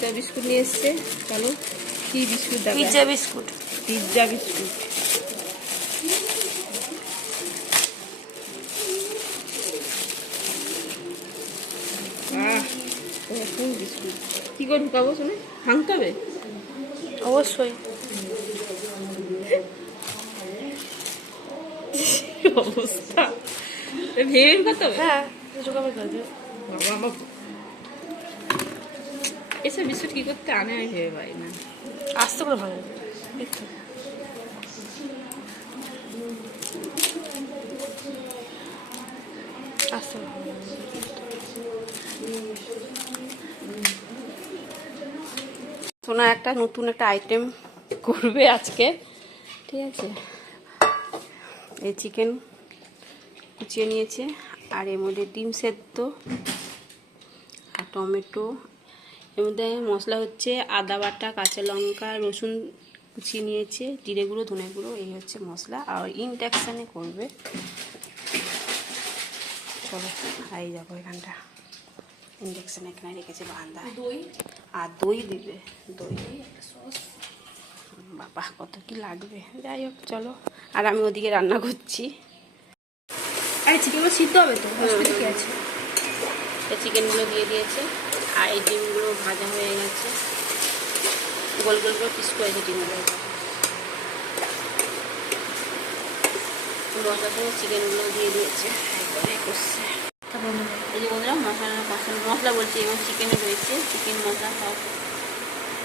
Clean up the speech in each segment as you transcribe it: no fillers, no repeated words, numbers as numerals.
তো বিস্কুট নিয়ে এসছে। চলো কি biscuit? Pizza biscuit. Pizza biscuit. Biscuit কি করে ঢুকাবো? শুনে ভাঙতে হবে অবশ্যই। অবস্থা ভেবে ঢুকাতে হবে। হ্যাঁ ঢুকাবে তো। বাবা আমার এসব বিস্কুট কি করতে আনে আমি ভেবে পাই না। আস্তে করে ভালো আস্তে সোনা একটা নতুন একটা আইটেম করবে আজকে, ঠিক আছে? এই চিকেন কুচিয়ে নিয়েছে, আর এর মধ্যে ডিম সেদ্ধ আর টমেটো। এর মধ্যে মশলা হচ্ছে আদা বাটা, কাঁচা লঙ্কা, রসুন কুচিয়ে নিয়েছে, জিরে গুঁড়ো, ধনে গুঁড়ো, এই হচ্ছে মশলা। আর ইন্ডাকশানে করবে। চলো হাই যাবো এখানটা। ইন্ডাকশানে এখানে রেখেছে বান্দা। দই আর দই দিবে, দই একটা সস। বাবা কত কি লাগবে। যাই হোক চলো, আর আমি ওদিকে রান্না করছি। আরে চিকেনগুলো সিদ্ধ হবে তো, অসুবিধা কি আছে? চিকেনগুলো দিয়ে দিয়েছে, আর এই ডিমগুলো ভাজা হয়ে গেছে, গোল গোল করে পিস করেছে ডিমগুলো। মশলার সঙ্গে চিকেনগুলো দিয়ে দিয়েছে, একবারে করছে। এই যে বন্ধুরা মশলা বলছি, এবং চিকেনে রয়েছে চিকেন মশলা সব।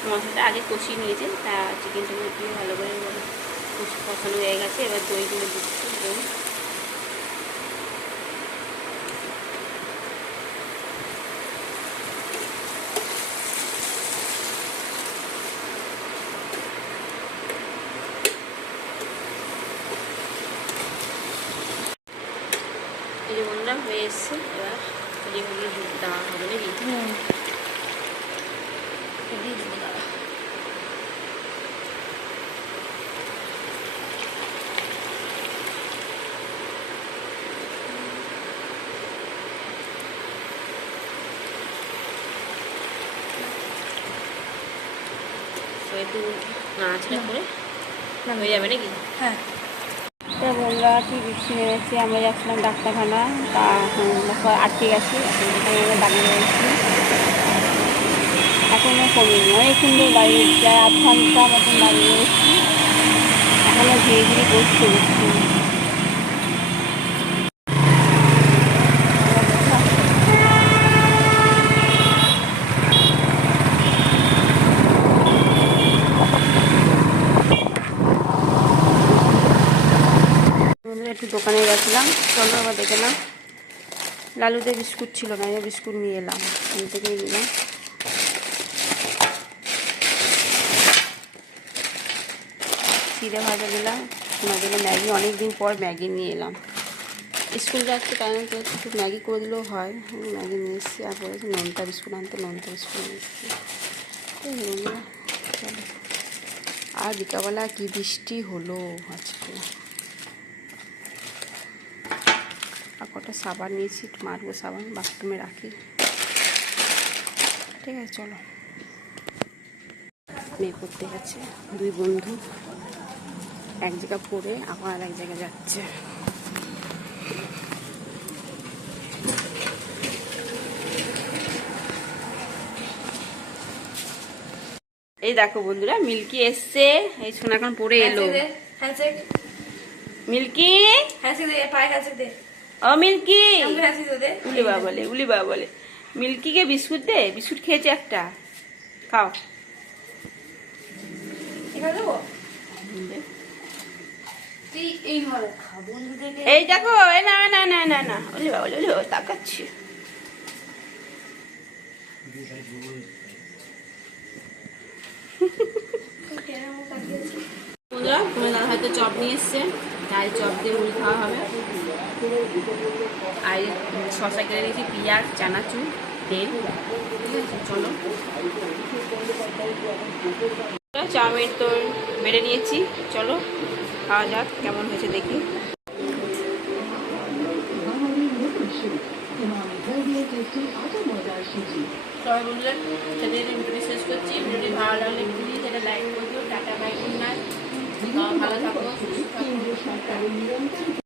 মশলাটা আগে কষিয়ে নিয়েছে, তা চিকেনটাকে দিয়ে ভালো করে কষানো হয়ে গেছে। এবার দইগুলো দিচ্ছে, দই। এই যে বন্ধুরা হয়ে এসছে, এবার ডিমগুলো দেওয়া হবে নাকি? দিয়ে দেবো দাঁড়া। একটু নাড়াচাড়া করে হয়ে যাবে নাকি? হ্যাঁ। তো বন্ধুরা কি বৃষ্টি নেমেছে, আমরা যাচ্ছিলাম ডাক্তারখানা, তা আটকে গেছি, এখন দাঁড়িয়ে রয়েছি। এখনও কমিনি, অনেকক্ষণ ধরে দাঁড়িয়ে প্রায় আধ ঘন্টা মতন দাঁড়িয়ে রয়েছি। এখনও ধীরে ধীরে বসতে বসছি। একটু দোকানে গেছিলাম, চলো আবার দেখলাম লালুতে বিস্কুট ছিল না, বিস্কুট নিয়ে এলাম, ওখান থেকেই নিলাম। চিড়ে ভাজা দিলাম, শোনা দিল ম্যাগি, অনেকদিন পর ম্যাগি নিয়ে এলাম। স্কুল যাচ্ছে তাই না, তো একটু ম্যাগি করে দিলেও হয়। ম্যাগি নিয়ে এসেছি, আর বলেছি নোনতা বিস্কুট আনতে, নোনতা বিস্কুট নিয়ে এসেছি। আর বিকালবেলা কি বৃষ্টি হলো আজকে। আর কটা সাবান নিয়েছি, মারবো সাবান, বাথরুমে রাখি। ঠিক আছে চলো। মেয়ে পড়তে গেছে, দুই বন্ধু এক জায়গা পড়ে আবার এক জায়গায় যাচ্ছে। এই দেখো বন্ধুরা, মিল্কি এসছে, এই সোনা এখন পড়ে এলো। মিল্কি, ও মিল্কি, উলি বাবা বলে, উলি বাবা বলে। মিল্কিকে বিস্কুট দে, বিস্কুট খেয়েছে একটা, খাও। এই দেখো, না না না না না, উলি বাবা বলে, উলি বাবা তাকাচ্ছি। বন্ধুরা তোমার দাদা হয়তো চপ নিয়ে এসছে, তাই চপ দিয়ে মুড়ি খাওয়া হবে। আর শশা কেটে দিয়েছি, পেঁয়াজ, চানাচুর, তেল। ঠিক আছে চলো। চাউমিন তো বেড়ে নিয়েছি, চলো খাওয়া যাক, কেমন হয়েছে দেখি। সবাই বললেন খেতে ভিডিওটি শেষ করছি। ভিডিওটি ভালো লাগলে প্লিজ এটা লাইক করে দিও। Tata bye good night. ভালো থাকো, সুস্থ থাকো।